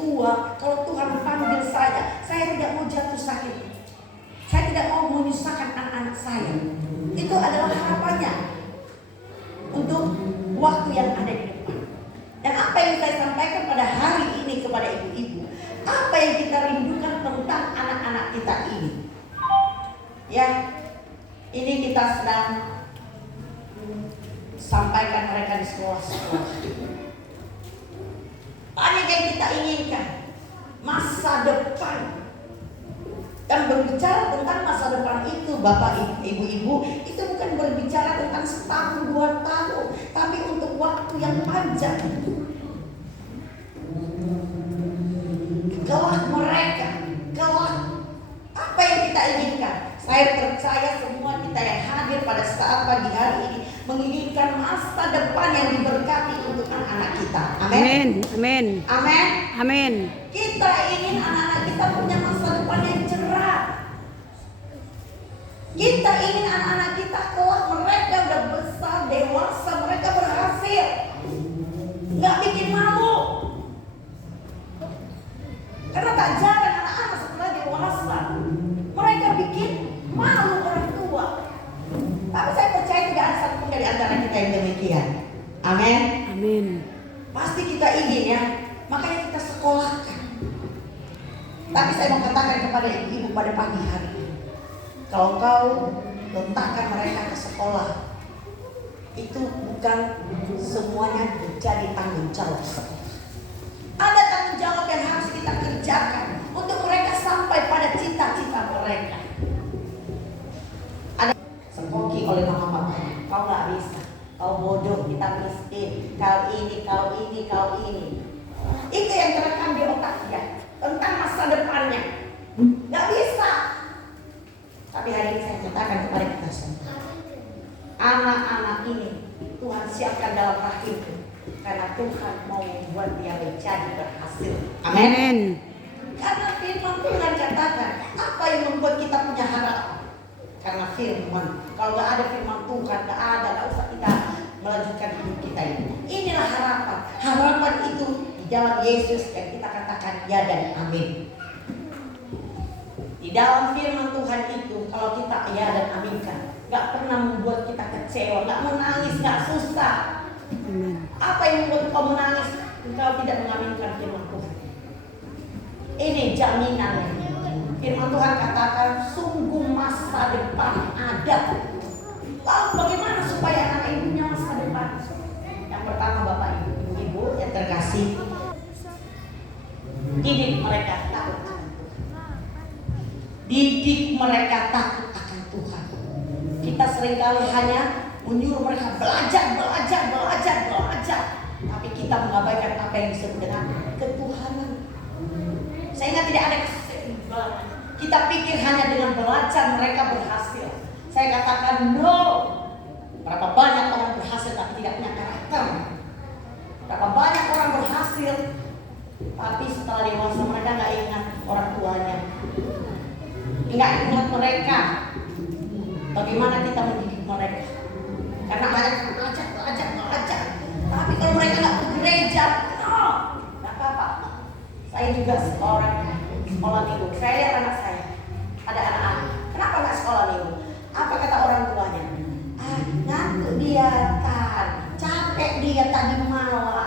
tua, kalau Tuhan panggil saya tidak mau jatuh sakit. Saya tidak mau menyusahkan anak-anak saya. Itu adalah harapannya untuk waktu yang ada di depan. Dan apa yang saya sampaikan pada hari ini kepada ibu-ibu, apa yang kita rindukan tentang anak-anak kita ini. Ya, ini kita sedang sampaikan mereka di sekolah-sekolah. Banyak yang kita inginkan, masa depan. Dan berbicara tentang masa depan itu, Bapak Ibu, itu bukan berbicara tentang setahun 2 tahun, tapi untuk waktu yang panjang. Kelak mereka, kelak apa yang kita inginkan. Saya percaya semua kita yang hadir pada saat pagi hari ini menginginkan masa depan yang diberkati untuk anak-anak kita. Amin. Amin. Amin. Amin. Kita ingin anak-anak kita punya masa depan yang cerah. Kita ingin anak-anak kita kelak mereka udah besar, dewasa, mereka berhasil. Nggak bikin malu. Karena tak jarang anak-anak setelah dewasa mereka bikin malu orang tua. Tapi saya percaya tidak ada satu pun dari antara kita yang demikian. Amin. Amin. Pasti kita ingin ya, makanya kita sekolahkan. Tapi saya mau katakan kepada ibu-ibu pada pagi hari ini, kalau kau letakkan mereka ke sekolah, itu bukan semuanya menjadi tanggung jawab sekolah. Ada tanggung jawab yang harus kita kerjakan untuk mereka sampai pada cita-cita mereka. Ada sekoki oleh mama bapaknya, kau nggak bisa, kau bodoh, kita miskin, kau ini, kau ini, kau ini. Itu yang terekam di otaknya tentang masa depannya. Nggak bisa. Tapi hari ini saya katakan kepada kita semua, anak-anak ini Tuhan siapkan dalam rahimku, karena Tuhan mau membuat dia menjadi berhasil. Amin. Karena firman Tuhan katakan, apa yang membuat kita punya harapan? Karena firman. Kalau nggak ada firman Tuhan, nggak usah kita melanjutkan hidup kita ini. Inilah harapan. Harapan itu di dalam Yesus yang kita katakan ya dan amin. Di dalam firman Tuhan itu, kalau kita ya dan aminkan, nggak pernah membuat kita kecewa, nggak menangis, nggak susah. Apa yang membuat kau menangis? Engkau tidak mengaminkan firman Tuhan. Ini jaminannya. Firman Tuhan katakan sungguh masa depan ada. Lalu bagaimana supaya anak ibunya masa depan? Yang pertama Bapak Ibu yang terkasih, didik mereka takut akan Tuhan. Didik mereka takut akan Tuhan. Kita seringkali hanya menyuruh mereka belajar. Tapi kita mengabaikan apa yang disebut dengan ketuhanan. Sehingga tidak ada keseimbangan. Kita pikir hanya dengan belajar mereka berhasil. Saya katakan no. Berapa banyak orang berhasil tapi tidak punya karakter. Berapa banyak orang berhasil tapi setelah dewasa mereka nggak ingat orang tuanya, nggak ingat mereka. Bagaimana kita mendidik mereka? Karena banyak belajar. Tapi kalau mereka nggak ke gereja, no, nggak apa-apa. Saya juga sekolah minggu. Saya lihat anak saya, ada anak-anak. Kenapa nggak sekolah minggu? Apa kata orang tuanya? Ngantuk dia, capek dia tadi malam.